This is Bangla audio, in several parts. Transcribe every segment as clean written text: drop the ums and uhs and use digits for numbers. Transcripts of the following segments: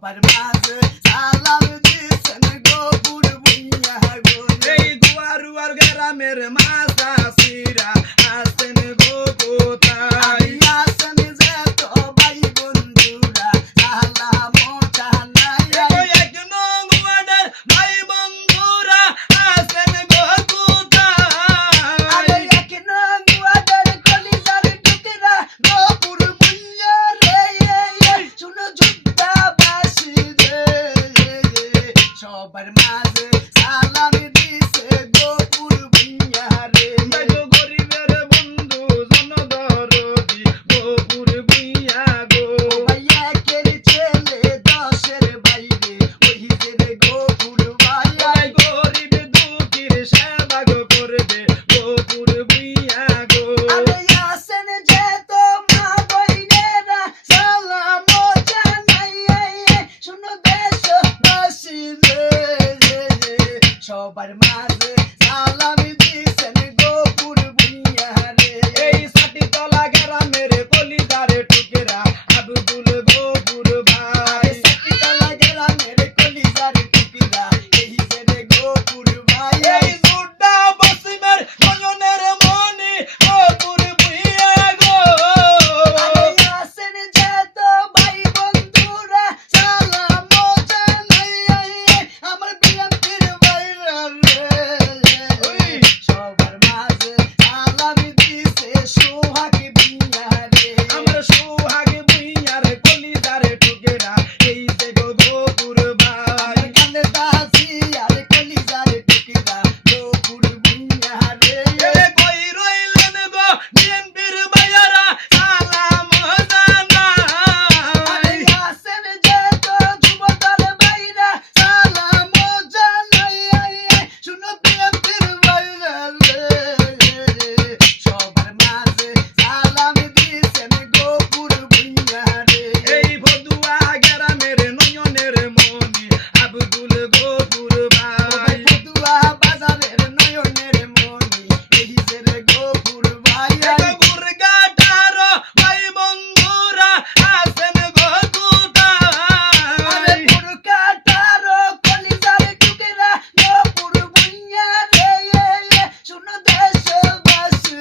সবার মাঝে সালাম দিছেন গোপুর ভুইয়া গো এই দুয়ারুয়ার গ্রামের মাঝাসিরা আছেন গো কোথায় আছেন যে তো ভাই বন্ধুরা সালাম জানাই এক নং ওয়ার্ডের ভাই বন্ধুরা আছেন গো কোথায় এক নং ওয়ার্ডের কলিজার টুকরা গোপুর ভুইয়া রে শুনো যোদ্ধাবাসী রে সবার মাঝে সালাম দিছে গোপুর ভুইয়া রে গরিবের বন্ধু জনদরদি গোপুর ভুইয়া গো ভাইয়া কের ছেলে দশের বাইরে ওই যে রে গোপুর ভাইয়া গরিব দুঃখীর সেবা গো করবে গোপুর ভুইয়া গো আরে আসেন যে তো মা বইনেরা সালাম জানাই শুনো দেশবাসী রে সবার মাঝে সালাম দিছেন গোপুর ভুইয়া রে এই সাটিতলা গ্রামের কলিজারে টুকরা আব্দুল গোপুর ভাই সাকিতলা গ্রামের কলিজার টুকরা এই যে রে গোপুর ভাইয়া এই জুড্ডা বসিমের নয়নের মনি গোপুর ভুইয়া গো আসেন যে তো ভাই বন্ধুরা সালাম জানাই আমার বিএনপির ভাইরা রে সবার মাঝে সালাম দিছে সোহাগ ভুইয়া রে আমার সোহাগ ভুইয়ার কলিজারে টুকরা এই যে গো গোপুর ভাই কান্দে দাসি আর কলিজার টুকরা গোপুর ভুইয়া রে এরে কই রইলেন গো বিএনপির ভাইয়ারা সালাম জানাই আসেন যে তো যুবদল ভাইরা সালাম জানাই শুনো বিএনপির ভাইরা রে সবার মাঝে সালাম দিছেন গোপুর ভুইয়া রে এই ভদুয়া গ্রামের নয়নের মনি আব্দুল গোপুর ভাই ফতুয়া বাজারের নয়নের মনি এই যে রে গোপুর ভাইয়া গুরগাটার ভাই বন্ধুরা আছেন গো আরে কোথায় পুরকাটার কলিজার টুকরা গোপুর ভুইয়া রে শুনো দেশবাসী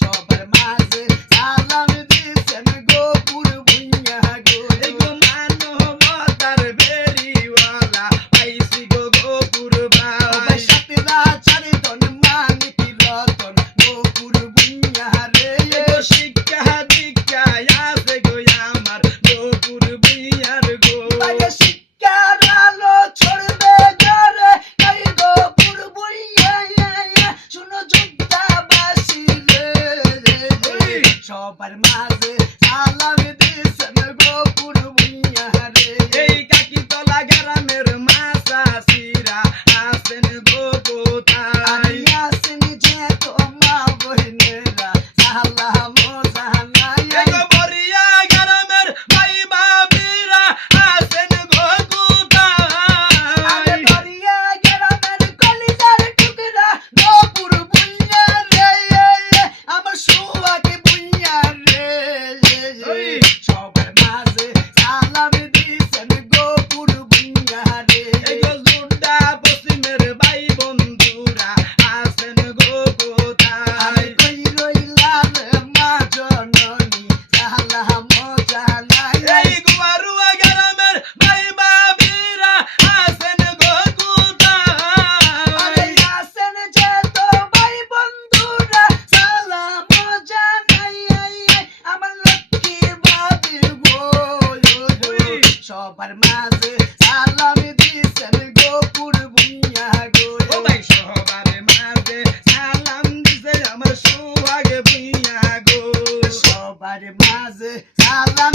সবার মাঝে সালাম দিছেন গোপুর ভুইয়া গো এই গো মানবতার বেরিওয়ালা পাইছি গো গোপুর ভাই সাতরা চারিজন মানিক রতন গোপুর ভুইয়া রে এই গো শিক্ষা দীক্ষা আছে গো আমার গোপুর ভুইয়ার গো তাকে শিক্ষার আলো ছড়বে ঘরে এই গোপুর ভুইয়া শুনো যোদ্ধাবাসী রে সবার মাঝে সালাম দিছেন গোপুর ভুইয়া রে এই কাকিতলা গ্রামের মাঝাসিরা আছেন গো কোথায় আসেন যে তো মা বহিনেরা সালাম জানাই এই গো বরিয়া গ্রামের ভাই বাবিরা আছেন গো আরে কোথায় বরিয়া গ্রামের কলিজার টুকরা গোপুর ভুইয়া রে আমার সোহাগ ভুইয়া রে সবার মাঝে সালাম দিছেন গোপুর ভুইয়া রে এই গো জুড্ডা পশ্চিমের ভাই বন্ধুরা আছেন গো আমি কোথায় কই রইলাম মা জননী সালাম জানাই এই গুয়ারুয়া গ্রামের ভাই বাবিরা আছেন গো আরে কোথায় আসেন যে তো ভাই বন্ধুরা সালাম জানাই আমার লক্ষ্মী বাবি গো সবার মাঝে সালাম দিছেন গোপুর ভুইয়া গো ও ভাই সবার মাঝে সালাম দিছে আমার সোহাগ ভুইয়া গো সবার মাঝে সালাম